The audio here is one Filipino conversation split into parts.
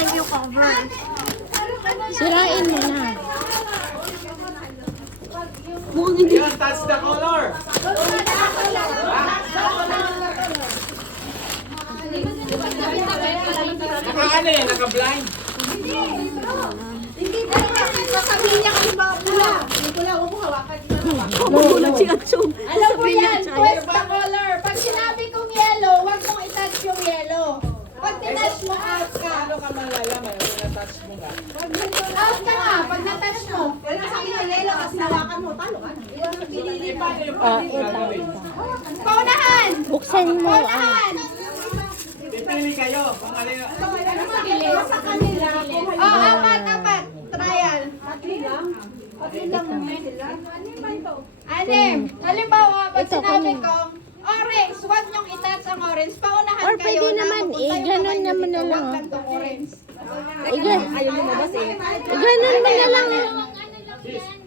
time yung cover. Sirain mo na. Yan, touch the color. Naka-ano yan? Naka-blind? Sasabihin niya kayo ba pula? Pula, huwag mo hawakan. Magulat si Atchong. Alam mo yan, twist the color. Pag sinabi kong yellow, huwag mong itouch yung yellow. Pag tinouch mo, out ka. Ano ka malalaman? Kung na-touch mo nga. Out ka nga, pag natouch mo. Wala sa akin yung yelo kasi nawakan mo, talo ka na. Eh, paano yung Oh, pwedeng gagawin? Paunahan! Buksan mo. Paunahan! Pipili kayo kung alin. Sa kanila, kung Apat. Trial. Patli lang mo sila. Anim. Halimbawa, pag Ito, sinabi kunin. kong orange, huwag niyong itouch ang orange. Paunahan Or kayo pwede na naman, mapunta yung ganun kamay niyo naman dito, na lang, huwag oh. lang tong orange. Ayaw mo mabas eh. Ganun mo na lang.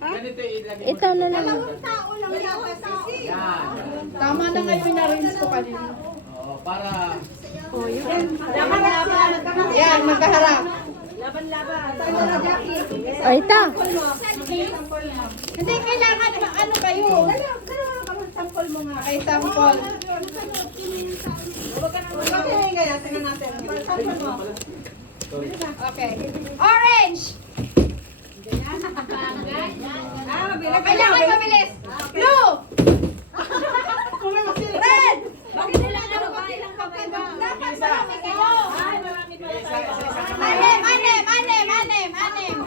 Ganito ilagay mo. Ito na lang. Tao lang yan. Yan. Tama na nga yung pinarinse ko kanina. Oo, para... Laban-laban. Yan, magkaharap. Laban-laban. O, ito. Hindi kailangan ano kayo. Sample mo nga. Okay, sample. Okay, kaya tingnan natin. Sample mo. Okay. Orange! Kailangan mabilis. Blue! Red! Bakit nila ano ba? Dapat marami kayo. Anim.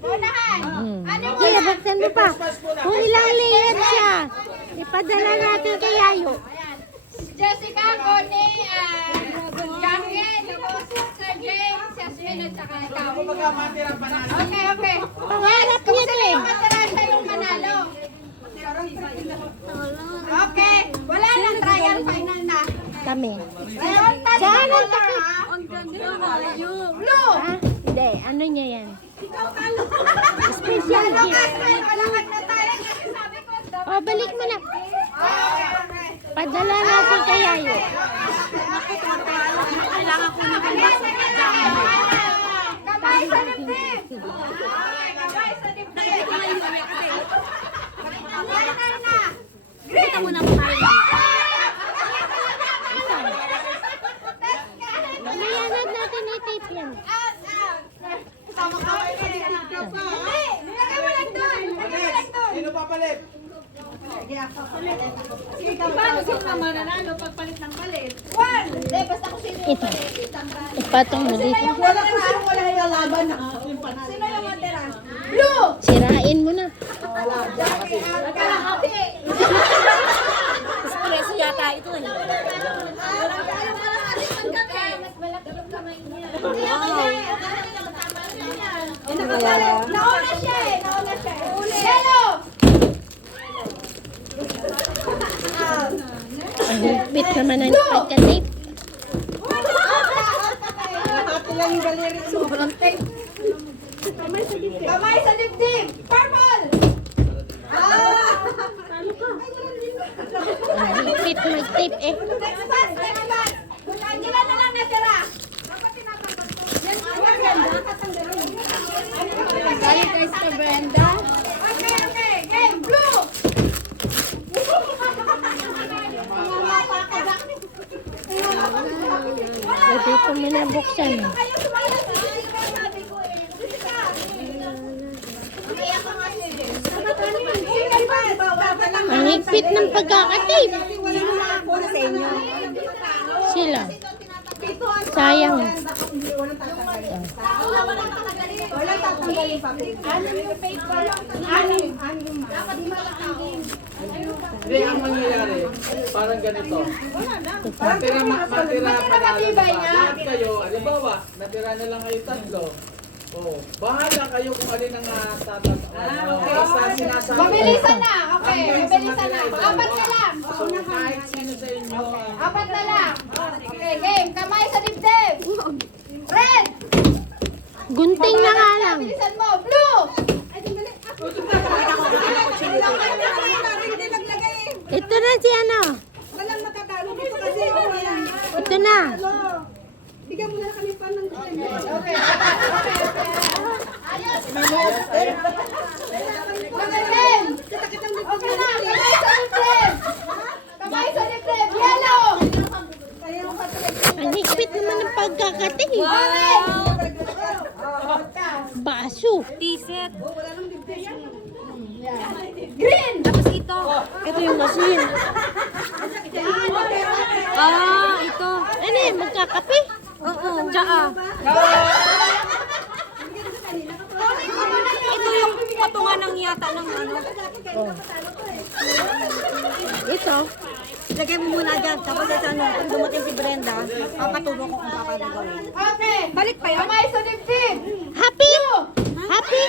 Unahan. Anim Kaya, muna. buksan mo pa. Kung ilang layer siya. Ipadala natin kay Yayo. Ayan. Jessica, Connie, Jackie, tapos Sir James, Yasmin, at saka ikaw. Kumbaga, matira panalo. Okay. Pangarap Kung niya sino to eh. yung matira, siya yung manalo. Okay. Wala na, trial final na. Kami. Ngayon, touch the Saan ang color, taki- ha? Blue! Ha? Hindi. Ano niya yan? Special Ano gift. ka, Sven? Wala ka na tayo kasi sabi ko. O, balik mo na. Okay. Padala natin kay Yayo. Kamay sa dibdib! Kamay sa dibdib! Final na! Green! Mayanag natin i-tape yan. Out! Kasama ka? Hindi! Lagay mo lang doon! Lagay mo lang doon! Sino papalit? Paano sila mananalo pagpalit ng palit? One! Hindi, basta kung sino yung Ito. Ipatong mo dito. Wala yung laban na. Sino yung matira? Blue! Sirain mo na. Jackie, out ka! Espresso yata ito eh. Nauna siya eh! Yellow! Ang higpit naman ang pagka-tape. Hati lang yung daliri mo. Kamay sa dibdib! Purple! Ang higpit mag-tape eh. Next pass! Ilan na lang natira? Guys, ka Brenda. Okay. Game! Blue! Pwede ko mo na buksan. Kayo sumayaw sa sabi ko eh. Sige ka. Umiyak ka nga sige. Sige pa. Ang higpit ng pagkaka-tape. Wala na ako sa inyo. Sila. Sayang. Walang tatanggalin pa. Anim yung paper. Anim. Dapat Hindi, ang mangyayari, parang ganito. Matira matibay niya. Lahat kayo, halimbawa, natira na lang kayo tatlo. Oh, bahala kayo kung alin ang basta sinasabi. Mabilisan na. Okay, mabilisan na. Apat na lang. So, kahit sino sa inyo, Apat na lang. Okay, game. Kamay sa dibdib. Red. Gunting na nga lang. Bilisan mo. Blue. Ito na si ano. Walang matatalo dito kasi. Ito na. Bigyan mo na kami pa ng okay. Ayos. Magaling. Okay na. Kamay sa liplip. Yellow. Ang higpit naman ng pagkakati. Baso. T-set. Green. Tapos ito. Ito yung machine. Ah, ito. Ano eh, magkakape? Oo, tsaa. Ito yung patungan ng yata ng ano. Ito. Lagay mo muna dyan. Tapos sa ano, kung dumating si Brenda, papatulong ko kung paano gawin. Okay. Balik pa yun? Kamay sa dibdib. Happy? Happy?